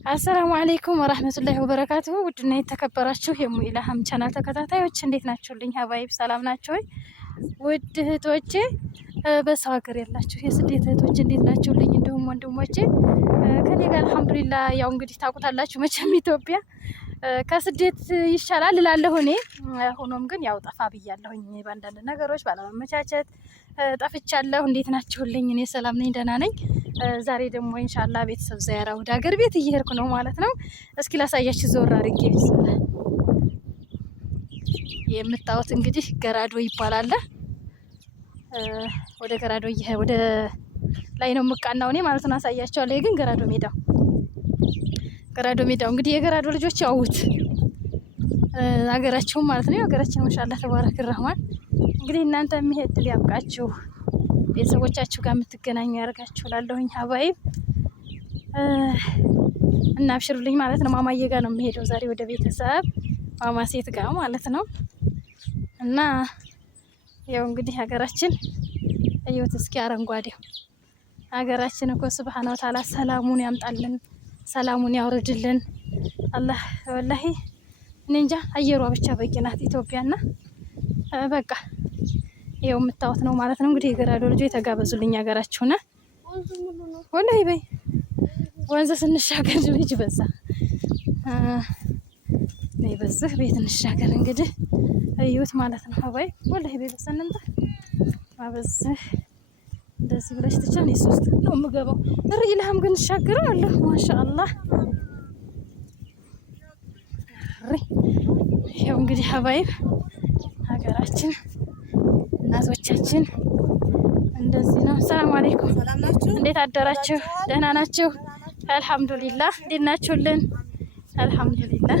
አሰላሙ አለይኩም ወራህመቱላሂ ወበረካቱሁ። ውድና የተከበራችሁ የሙኢላሃም ቻናል ተከታታዮች እንዴት ናችሁልኝ? ሀባይብ ሰላም ናችሁ ወይ? ውድ እህቶቼ በሰው ሀገር ያላችሁ የስደት እህቶች እንዴት ናችሁልኝ? እንዲሁም ወንድሞቼ ከኔ ጋር አልሐምዱሊላህ። ያው እንግዲህ ታውቁታላችሁ መቼም ኢትዮጵያ ከስደት ይሻላል እላለሁ እኔ። ሆኖም ግን ያው ጠፋ ብያለሁኝ በአንዳንድ ነገሮች ባለመመቻቸት ጠፍቻለሁ። እንዴት ናችሁልኝ? እኔ ሰላም ነኝ፣ ደህና ነኝ። ዛሬ ደግሞ ኢንሻአላህ ቤተሰብ ዛያራ ወደ ሀገር ቤት እየሄድኩ ነው ማለት ነው። እስኪ ላሳያችሁ ዞር አድርጌ። ቢስሚላህ የምታዩት እንግዲህ ገራዶ ይባላል። ወደ ገራዶ ወደ ላይ ነው የምቃናው እኔ ማለት ነው። አሳያችኋለሁ። ግን ገራዶ ሜዳው እንግዲህ የገራዶ ልጆች ያውት ሀገራችሁም ማለት ነው። ሀገራችን ማሻአላህ ተባረክ ረህማን። እንግዲህ እናንተ የሚሄድ ሊያብቃችሁ ቤተሰቦቻችሁ ጋር የምትገናኙ ያደርጋችሁ እላለሁኝ ሀባይብ እና አብሽሩልኝ ማለት ነው። ማማዬ ጋር ነው የምሄደው ዛሬ ወደ ቤተሰብ ማማ ሴት ጋር ማለት ነው። እና ያው እንግዲህ ሀገራችን እዩት እስኪ አረንጓዴው ሀገራችን እኮ ሱብሃነሁ ወተዓላ ሰላሙን ያምጣልን፣ ሰላሙን ያውርድልን አላህ። ወላሂ እኔ እንጃ አየሯ ብቻ በቂ ናት ኢትዮጵያና በቃ ይኸው የምታዩት ነው ማለት ነው። እንግዲህ የገራዶ ልጆች የተጋበዙልኝ ሀገራችሁና ወላሂ በይ ወንዝ ስንሻገር ልጅ በዛ ነይ በዚህ ቤት እንሻገር እንግዲህ እዩት ማለት ነው። አባይ ወላሂ በይ በዛ እንምጣ አበዝህ እንደዚህ ብለሽ ትቻል የሶስት ነው የምገባው። ኢልሃም ግን ሻገረው አለ ማሻአላህ። ይኸው እንግዲህ ሀባይብ ሀገራችን እናቶቻችን እንደዚህ ነው። ሰላም አለይኩም፣ እንዴት አደራችሁ? ደህና ናችሁ? አልሐምዱሊላህ። እንዴት ናችሁልን? አልሐምዱሊላህ።